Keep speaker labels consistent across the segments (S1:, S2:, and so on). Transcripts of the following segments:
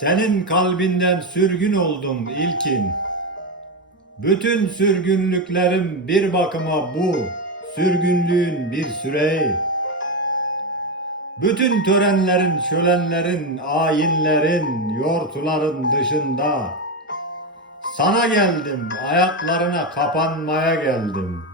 S1: Senin kalbinden sürgün oldum ilkin. Bütün sürgünlüklerim bir bakıma bu, sürgünlüğün bir süreyi. Bütün törenlerin, şölenlerin, ayinlerin, yortuların dışında sana geldim, ayaklarına kapanmaya geldim.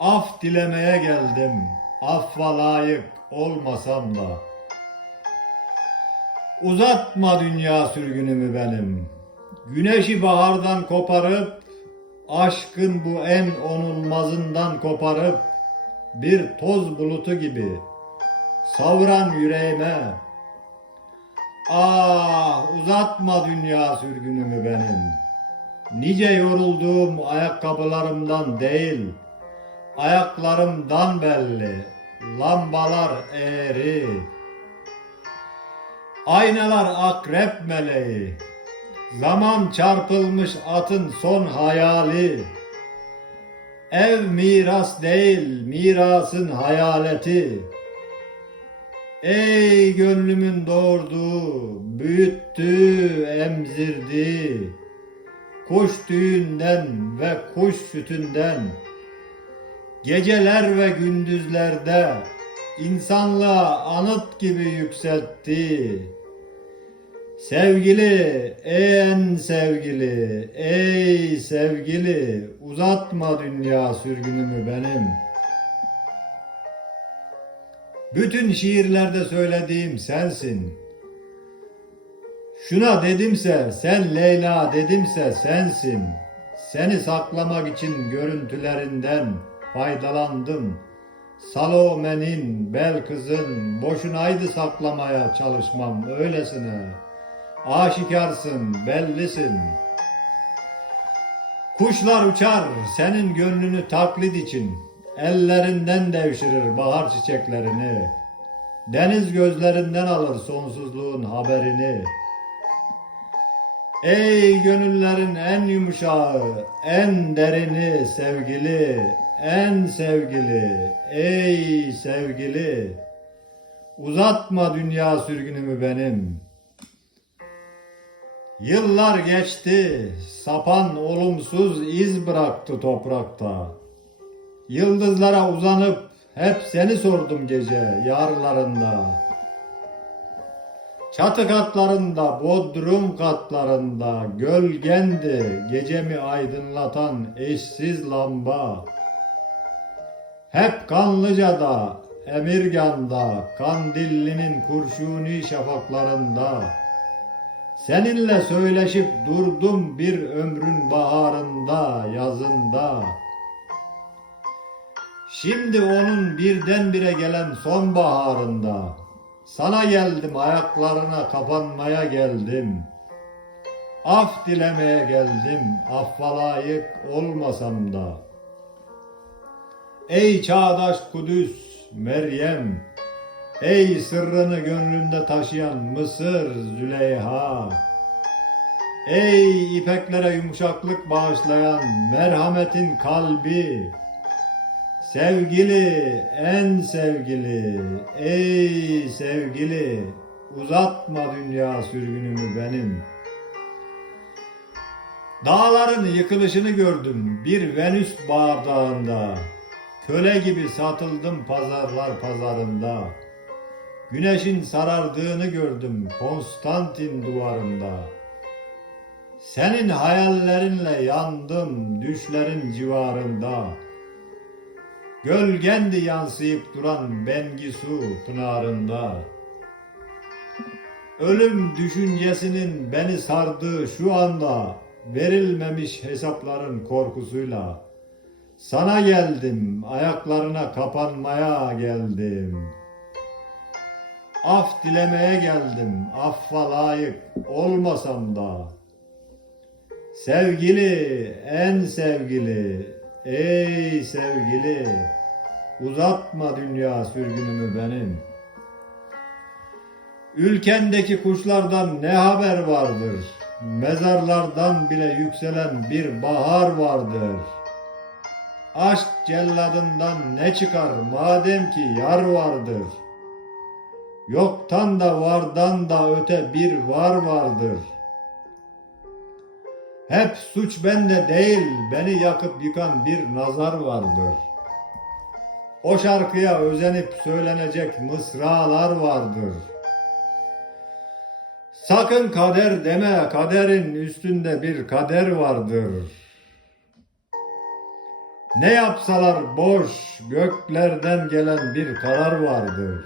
S1: Af dilemeye geldim, affa layık olmasam da. Uzatma dünya sürgünümü benim. Güneşi bahardan koparıp, aşkın bu en onulmazından koparıp, bir toz bulutu gibi savuran yüreğime. Ah uzatma dünya sürgünümü benim. Nice yorulduğum ayakkabılarımdan değil, ayaklarımdan belli, lambalar eğri. Aynalar akrep meleği, zaman çarpılmış atın son hayali. Ev miras değil, mirasın hayaleti. Ey gönlümün doğurduğu, büyüttüğü, emzirdiği, kuş tüyünden ve kuş sütünden, geceler ve gündüzlerde insanlığa anıt gibi yükseltti. Sevgili, en sevgili, ey sevgili, uzatma dünya sürgünümü benim. Bütün şiirlerde söylediğim sensin. Şuna dedimse sen Leyla dedimse sensin. Seni saklamak için görüntülerinden faydalandım. Salome'nin, Belkız'ın boşunaydı saklamaya çalışmam öylesine. Aşikarsın, bellisin. Kuşlar uçar senin gönlünü taklit için. Ellerinden devşirir bahar çiçeklerini. Deniz gözlerinden alır sonsuzluğun haberini. Ey gönüllerin en yumuşağı, en derini sevgili, en sevgili, ey sevgili. Uzatma dünya sürgünümü benim. Yıllar geçti, sapan olumsuz iz bıraktı toprakta. Yıldızlara uzanıp hep seni sordum gece yarlarında. Çatı katlarında, bodrum katlarında gölgendi gecemi aydınlatan eşsiz lamba. Hep Kanlıca'da, Emirgan'da, Kandilli'nin kurşuni şafaklarında Seninle söyleşip durdum bir ömrün baharında, yazında. Şimdi onun birdenbire gelen sonbaharında sana geldim ayaklarına kapanmaya geldim. Af dilemeye geldim affa layık olmasam da. Ey çağdaş Kudüs, Meryem, ey sırrını gönlünde taşıyan Mısır, Züleyha, ey ipeklere yumuşaklık bağışlayan merhametin kalbi, Sevgili, en sevgili, ey sevgili, uzatma dünya sürgünümü benim. Dağların yıkılışını gördüm bir Venüs bardağında. Köle gibi satıldım pazarlar pazarında. Güneşin sarardığını gördüm Konstantin duvarında. Senin hayallerinle yandım düşlerin civarında. Gölgendi yansıyıp duran Bengisu pınarında. Ölüm düşüncesinin beni sardığı şu anda verilmemiş hesapların korkusuyla sana geldim, ayaklarına kapanmaya geldim. Af dilemeye geldim, affa layık olmasam da. Sevgili, en sevgili, ey sevgili, uzatma dünya sürgünümü benim. Ülkendeki kuşlardan ne haber vardır? Mezarlardan bile yükselen bir bahar vardır. Aşk celladından ne çıkar madem ki yar vardır. Yoktan da vardan da öte bir var vardır. Hep suç bende değil, beni yakıp yıkan bir nazar vardır. O şarkıya özenip söylenecek mısralar vardır. Sakın kader deme, kaderin üstünde bir kader vardır. Ne yapsalar boş, göklerden gelen bir karar vardır.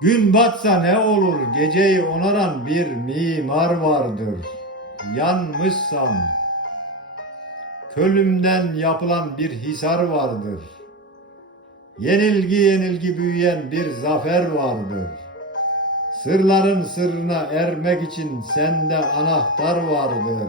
S1: Gün batsa ne olur, geceyi onaran bir mimar vardır. Yanmışsam, kölümden yapılan bir hisar vardır. Yenilgi yenilgi büyüyen bir zafer vardır. Sırların sırrına ermek için sende anahtar vardır.